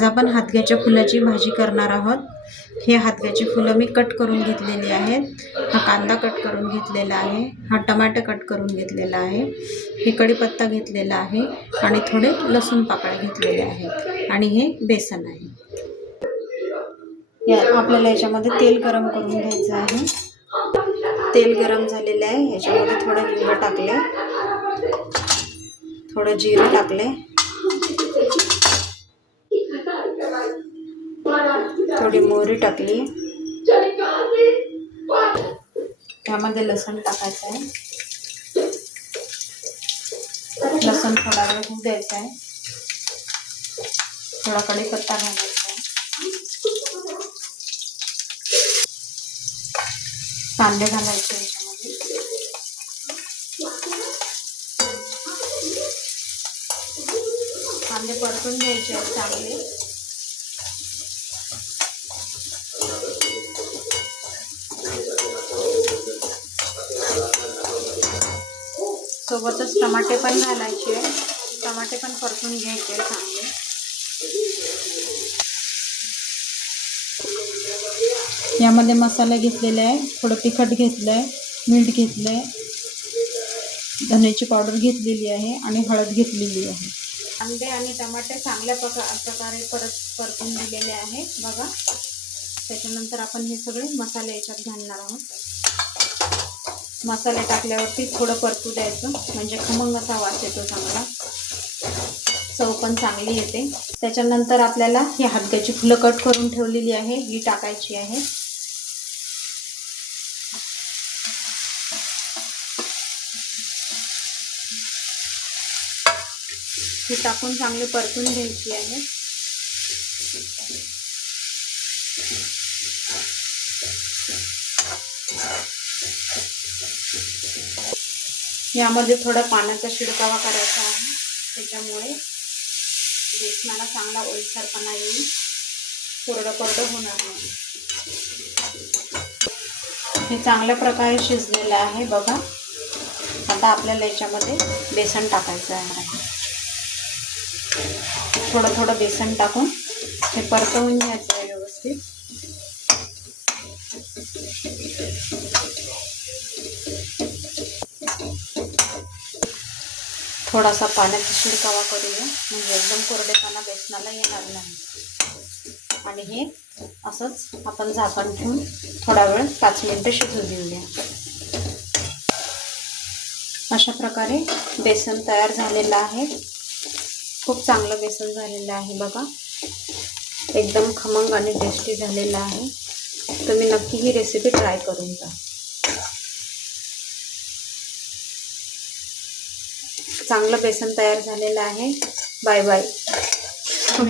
आज आपण हातग्याच्या फुलाची भाजी करणार आहोत। हे हातग्याची फुलं मी कट करून घेतलेली आहेत। हा कांदा कट करून घेतलेला आहे, हा टमाटर कट करून घेतलेला आहे, हे कढीपत्ता घेतलेला आहे आणि थोडे लसूण पाकळ्या घेतलेले आहेत आणि हे बेसन आहे। आपल्याला याच्यामध्ये तेल गरम करून घ्यायचं आहे। तेल गरम झालेलं आहे, याच्यामध्ये थोडं हिंग टाकले, थोडं जिरं टाकले, थोडी मोहरी टाकली, त्यामध्ये लसूण टाकायचं आहे। लसूण थोडा वेळ होऊ द्यायचा आहे, थोडा कढीपत्ता घालायचा आहे, कांदे घालायचे याच्यामध्ये, कांदे परतून घ्यायचे आहेत चांगले। सोबतच टमाटे पण घालायचे, टमाटे पण परतून घ्यायचे चांगले। यामध्ये मसाला घेतलेला आहे, थोडं तिखट घेतलं आहे, मीठ घेतलं आहे, धन्याची पावडर घेतलेली आहे आणि हळद घेतलेली आहे। कांदे आणि टमाटे चांगल्या प्रकारे परतून दिलेले आहे बघा। त्याच्यानंतर आपण हे सगळे मसाले याच्यात घालणार आहोत। मसाले टाकल्यावरती थोडं परतू द्यायचं, म्हणजे खमंग असा वास येतो, चांगला चव पण चांगली येते। त्याच्यानंतर आपल्याला ही हातग्याची फुलं कट करून ठेवलेली आहे, ही टाकायची आहे। ही टाकून चांगली परतून घ्यायची आहे। यामध्ये थोडा पाण्याचा शिडकावा करायचा आहे, त्याच्यामुळे बेसनाला चांगला ओलसरपणा येईल, कोरडं होणार नाही। हे चांगल्या प्रकारे शिजलेलं आहे बघा। आता आपल्याला याच्यामध्ये बेसन टाकायचं आहे, थोडं थोडं बेसन टाकून हे परतवून घ्यायचं आहे व्यवस्थित। थोडासा पाण्याचा शिडकावा करूया, म्हणजे एकदम कोरडेपणा बेसनाला येणार नाही। आणि हे असंच आपण झाकण ठेवून थोडा वेळ 5 मिनिटं शिजू देऊया। अशा प्रकारे बेसन तयार झालेलं आहे, खूप चांगलं बेसन झालेलं आहे बघा, एकदम खमंग आणि टेस्टी झालेलं आहे। तुम्ही नक्की ही रेसिपी ट्राय करून जा। चांगलं बेसन तयार झालेलं आहे। Bye bye.